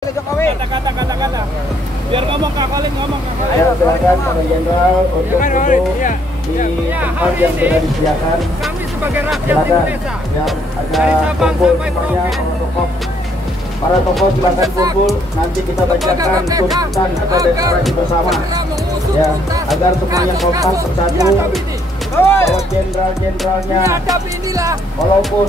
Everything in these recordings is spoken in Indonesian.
Kata. Biar ngomong Kak Koling, ngomong Kak Koling. Ayo silakan Pak Jenderal untuk duduk di tempat yang sudah disediakan. Kami sebagai rakyat Silakan Indonesia. yang Dari ada Sabang kumpul sampai semuanya Merauke. para tokoh silakan kumpul. Nanti kita bacakan tuntutan atau deklarasi bersama. Ya, agar semuanya kompak bersatu. Bahwa jenderal-jenderalnya, walaupun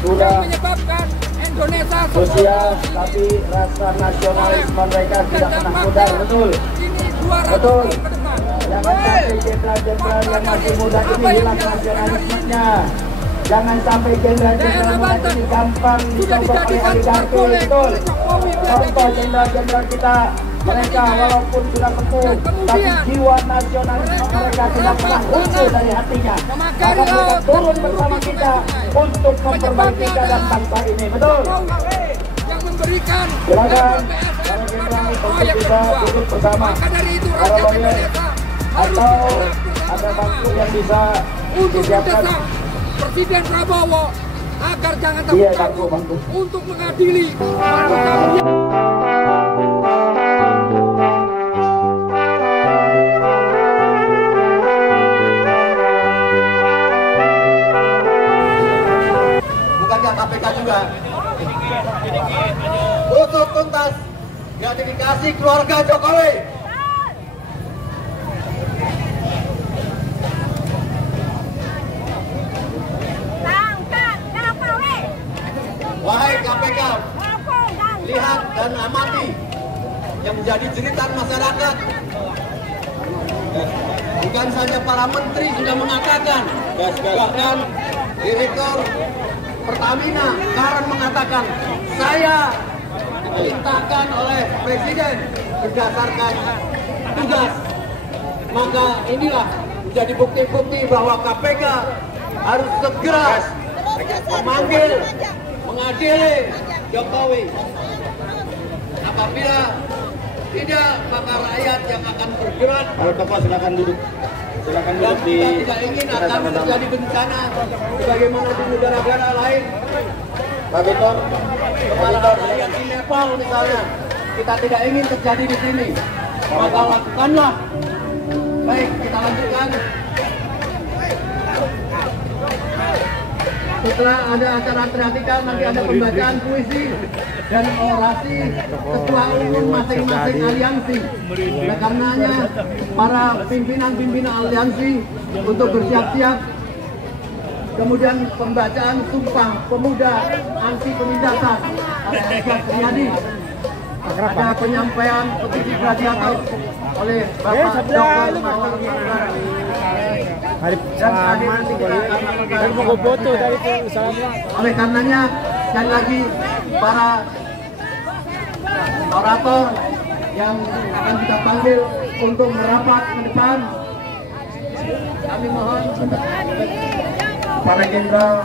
sudah menyebabkan Indonesia usia, tapi rasa nasionalisme mereka tidak pernah pudar, betul? Betul. Jangan sampai jenderal-jenderal yang masih muda ini hilang nasionalismenya. Jangan sampai jenderal-jenderal muda ini gampang disogok oleh oligarki, betul? Contoh jenderal-jenderal kita, mereka walaupun sudah penuh, tapi jiwa nasionalisme mereka tidak pernah runtuh dari hatinya. Maka mereka turun bersama kita untuk memperbaiki keadaan bangsa ini, betul? yang memberikan Silakan para jenderal untuk bisa duduk bersama. Para lawyer atau ada bangku yang bisa disiapkan. Presiden Prabowo agar jangan Iya, takut bangku. untuk mengadili manusia. Bukankah KPK juga usut tuntas gratifikasi keluarga Jokowi? Wahai KPK, lihat dan amati yang menjadi jeritan masyarakat. Bukan saja para menteri sudah mengatakan, bahkan Direktur Pertamina Karen mengatakan, saya diperintahkan oleh Presiden berdasarkan tugas. Maka inilah menjadi bukti-bukti bahwa KPK harus segera memanggil, mengadili Jokowi. Apabila tidak, maka rakyat yang akan bergerak. Para tokoh silakan duduk. Silakan duduk di. Kita tidak ingin akan terjadi bencana sebagaimana di negara-negara lain. Pak Victor, Kepala rakyat di Nepal misalnya, kita tidak ingin terjadi di sini. Maka lakukanlah. Baik, kita lanjutkan. Setelah ada acara kreatikal, nanti ada pembacaan puisi dan orasi ketua umum masing-masing aliansi. Oleh karenanya, para pimpinan-pimpinan aliansi untuk bersiap-siap. Kemudian pembacaan Sumpah Pemuda Anti Penindasan oleh Gas Riyadi. Ada penyampaian petisi gladiator oleh Bapak Dr. Oleh karenanya, sekali lagi para orator yang akan kita panggil untuk merapat ke depan, kami mohon para jenderal,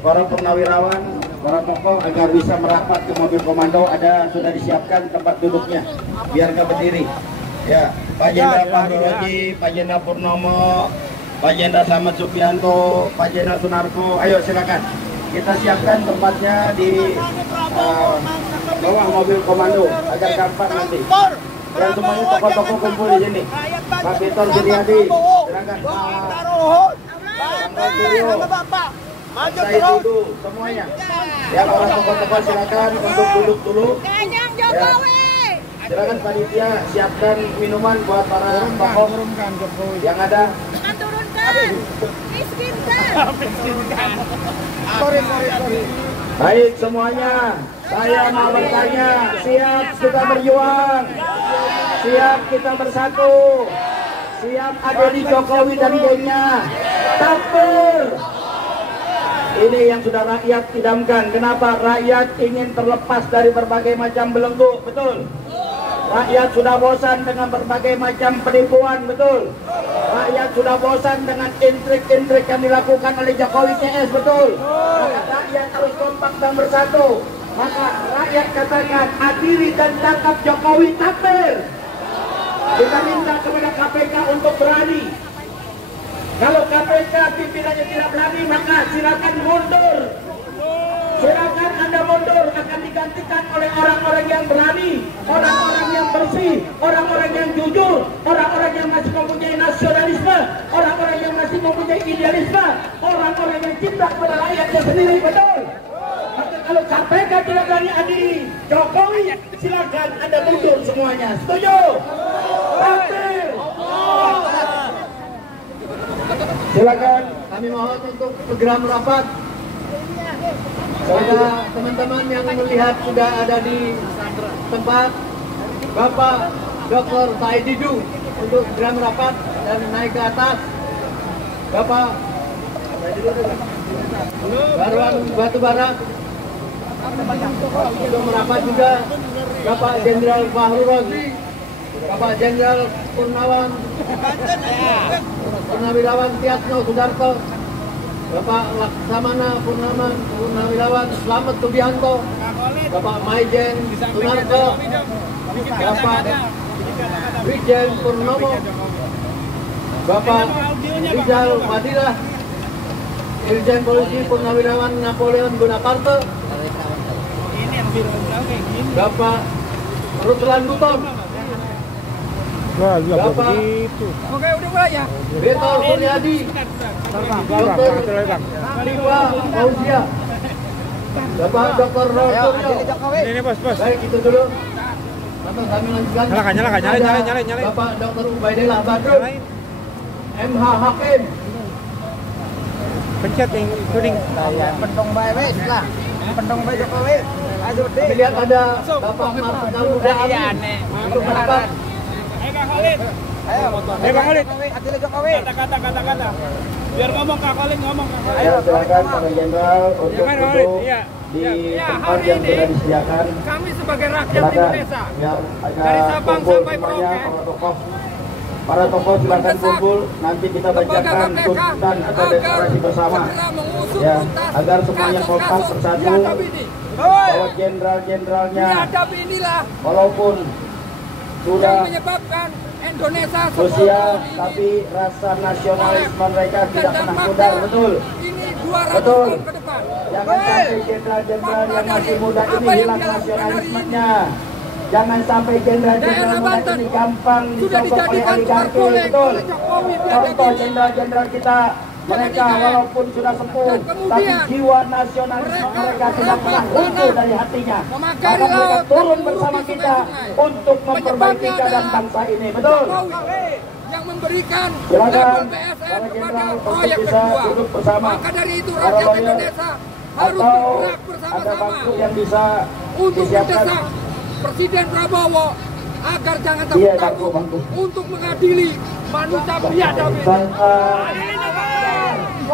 para purnawirawan, para tokoh agar bisa merapat ke mobil komando. Ada sudah disiapkan tempat duduknya, biar nggak berdiri. Ya, Pak Jenderal Fahruroji, Pak Jenderal Purnomo, Pak Jenderal Slamet Subianto, Pak Jenderal Sunarko, ayo silakan. Kita siapkan tempatnya di bawah mobil komando agar gampang nanti. Dan semuanya tokoh-tokoh kumpul di sini. Pak Victor Riyadi, silakan. Pak Suryo, saya dulu semuanya. Ya, para tokoh-tokoh silakan untuk duduk dulu. Ya. Silakan panitia siapkan minuman buat para tokoh yang ada. Baik semuanya, saya mau bertanya, siap kita berjuang, siap kita bersatu, siap adili Jokowi dan gengnya. Takbir. Ini yang sudah rakyat idamkan. Kenapa? Rakyat ingin terlepas dari berbagai macam belenggu, betul? Rakyat sudah bosan dengan berbagai macam penipuan, betul? Rakyat sudah bosan dengan intrik-intrik yang dilakukan oleh Jokowi CS, betul? Maka rakyat harus kompak dan bersatu. Maka rakyat katakan, adili dan tangkap Jokowi. Takbir. Kita minta kepada KPK untuk berani. Kalau KPK pimpinannya tidak berani, maka silakan mundur. Silakan Anda mundur. akan digantikan oleh orang-orang yang berani, orang-orang yang bersih, orang-orang yang jujur, orang-orang yang masih mempunyai nasionalisme, orang-orang yang masih mempunyai idealisme, orang-orang yang cinta kepada rakyatnya sendiri. Betul? Maka kalau KPK tidak berani adili Jokowi, silakan Anda mundur semuanya. Setuju? Takbir. Silakan. Kami mohon untuk segera merapat. Pada teman-teman yang melihat sudah ada di tempat, Bapak Dr. Said Didu untuk segera merapat dan naik ke atas. Bapak Baruan Batubara untuk merapat juga. Bapak Jenderal Fahru Rozi, Bapak Jenderal Purnawirawan Tiasno Sudarto, Bapak Laksamana Purnawirawan Slamet Subianto, Bapak Maijen Sunarto, Bapak Brigjen Purnomo, Bapak Rizal Madilah, Irjen Polisi Purnawirawan Napoleon Bonaparte, Bapak Ruslan Buton, Bapak Oke, udah mulai ya. Betor Suryadi, Dr. Liva Fauzia, Bapak Dr. Rosuryo. Ini bos. Baik, itu dulu. Atau kami lanjutkan. Nyalakan. Bapak Dr. Ubaidillah Badrun, MH Hakim. Pencet yang kuning. Pendong bae wes lah. Pendong bae Jokowi. Aduh deh. Kami lihat ada Bapak Marsikal Muda Amin untuk merapat. Ayo, Bang Khalid. adili Jokowi. Kata. Biar ngomong Kak Khalid, ngomong. Ayo silakan Pak Jenderal untuk duduk di tempat yang sudah disediakan. Kami sebagai rakyat Silakan. Indonesia Biar dari agak Sabang kumpul sampai semuanya Merauke. para tokoh silakan kumpul. Nanti kita bacakan KPK tuntutan atau deklarasi bersama. segera mengusut Ya, tuntas agar semuanya kompak kasus-kasus bersatu biadab ini. bahwa jenderal-jenderalnya Biadab inilah walaupun yang sudah menyebabkan Indonesia usia ini tapi rasa nasionalisme mereka tidak dan pernah maka pudar. Betul. ini 200 Betul. tahun ke depan. Jangan sampai jenderal-jenderal yang masih muda ini hilang nasionalismenya. Jangan sampai jenderal-jenderal muda ini gampang Sudah disokong oleh dijadikan oligarki. oleh Betul. Jokowi biadab Contoh ini. jenderal-jenderal kita, mereka walaupun sudah sepuh, Dan tapi kemudian jiwa nasionalisme mereka tidak pernah luntur dari hatinya. memakai Maka mereka laut, turun dan bersama menuju kita sungai-sungai. untuk memperbaiki Penyebabnya keadaan adalah bangsa ini. Betul. Jokowi yang memberikan Silakan label BSN para kepada jenderal untuk proyek bisa kedua. duduk bersama. Maka dari itu Para rakyat lawyer Indonesia harus atau bergerak ada bersama-sama bangku yang bisa untuk disiapkan. mendesak Presiden Prabowo agar jangan Iya, takut-takut bangku. untuk mengadili manusia biadab ini.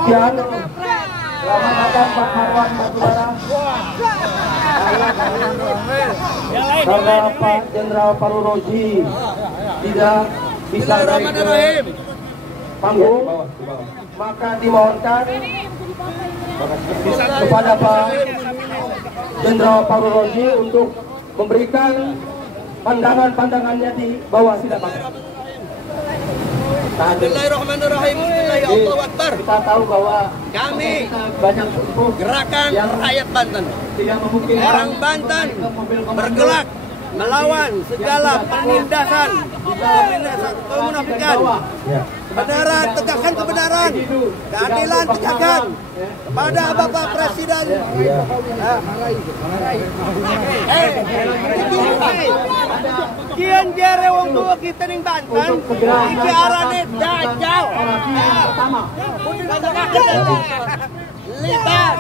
Dan selamat datang Pak Marwan Batubara. Karena Pak Jenderal Fahru Rozi tidak bisa naik ke panggung, maka dimohonkan kepada Pak Jenderal Fahru Rozi untuk memberikan pandangan-pandangannya di bawah sidang. Bismillahirrahmanirrahim. Allahu Akbar. Kita tahu bahwa Kami kita banyak sepuh gerakan yang rakyat Banten. tidak memungkinkan Orang Banten mobil komando. bergerak melawan segala penindasan, kemunafikan. Ya. Kebenaran, tegakkan kebenaran. Keadilan tegakkan kepada Bapak Presiden. Kian jare wong tua kita ning Banten, iki arane dajal. Libat,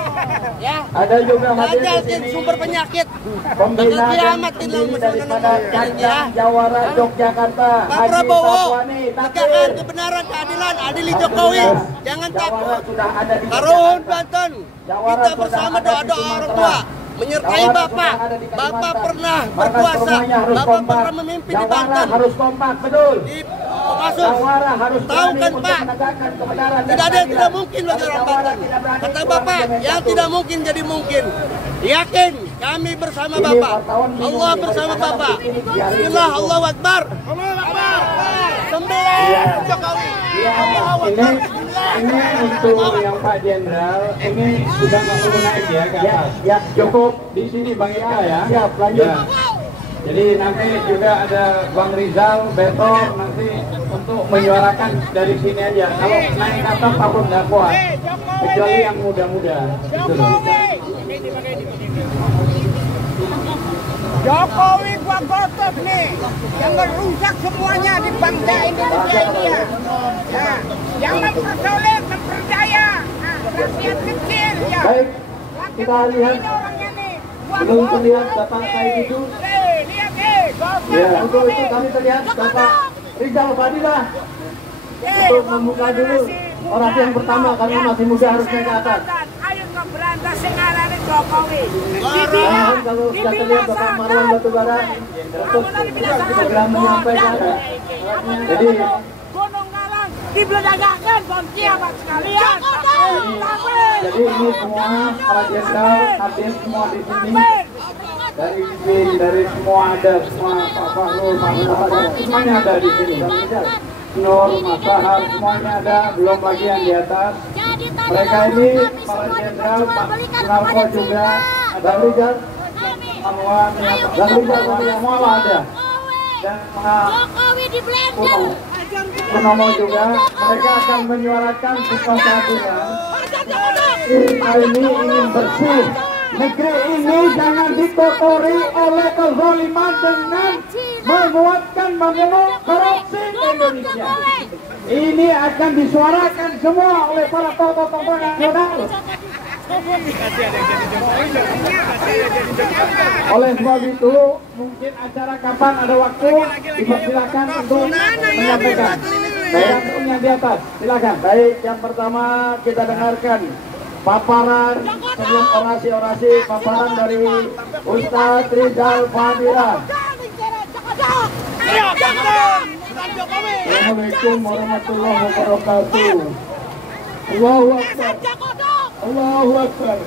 ya. Ada juga hadir Dajal di sini sumber penyakit. pembina dan Kiamat pendiri daripada ya. Cangkang Jawara Yogyakarta, Pak Haji Prabowo, Safwani. tegakkan kebenaran, keadilan, adili Jokowi. Jangan Jawara takut. sudah ada di Karun Banten, Jawara kita sudah bersama ada di doa-doa orang Sumatera. tua. Menyertai Jawara Bapak. sudah ada di Bapak Kalimantan. pernah Maka berkuasa. semuanya harus Bapak kompak. pernah memimpin di Jawara Banten. harus kompak, betul. Di Kopassus. Jawara harus Tahu berani kan untuk Pak? menegakkan kebenaran dan Tidak ada yang keadilan. tidak mungkin bagi Tapi orang Jawara Banten. tidak berani Kata pulang Bapak, dengan yang satu. tidak mungkin jadi mungkin. Yakin, kami bersama Ini Bapak. wartawan bingung Allah nih, bersama bagaimana Bapak. begini biarin Bismillah, dulu. Allahu Akbar. Allahu Akbar. Sembilan Jokowi. Iya, Allahu ini Akbar. Ini untuk yang Pak Jenderal, ini sudah nggak perlu naik ya ke atas. Ya, cukup di sini Bang Ika ya. Siap, lanjut. Ya. Jadi nanti juga ada Bang Rizal, Betor nanti untuk menyuarakan dari sini aja. Kalau naik ke atas takut nggak kuat, kecuali yang muda-muda. Gitu loh. Jokowi gua gosok nih, yang merusak semuanya di bangsa Indonesia ini ya. Nah, yang mempersoleh, memperdaya, rakyat kecil ya. Baik, kita lihat. Belum terlihat Bapak kayak gitu. Lihat Ya, untuk itu kami terlihat Bapak Rizal Fadilah untuk membuka dulu orasi yang pertama karena masih muda harus naik ke atas. Ayo ngeberantas sengarane Jokowi. Dan kalau sudah terlihat Bapak Marwan Batubara untuk segera menyampaikan. Jadi Gunung Galang dibledagakan bom kiamat sekalian. Jadi ini semua para jenderal hadir semua di sini. Dari bin, dari semua ada, semua Pak Fahrul, Pak Muhammad, semuanya ada di sini. Nur, Mas Sahar, semuanya ada, belum lagi yang di atas. Mereka ini para jenderal, Pak Sunarko juga, Bang Rizal, Anwar, Bang Rizal, semua ada. Dan Pak Purnomo juga, mereka akan menyuarakan sumpah keadilan. Ini ingin bersih. Negeri ini jangan dikotori oleh kezaliman dengan menguatkan mengenai korupsi Indonesia. Ini akan disuarakan semua oleh para tokoh-tokoh nasional. Oleh sebab itu, mungkin acara kapan ada waktu, dipersilakan untuk menyampaikan. Saya yang di atas, silakan. Baik, yang pertama kita dengarkan paparan sebelum orasi-orasi paparan dari Ustadz Rizal Fadilah. Assalamualaikum warahmatullahi wabarakatuh. Allahu Akbar. Allahu Akbar.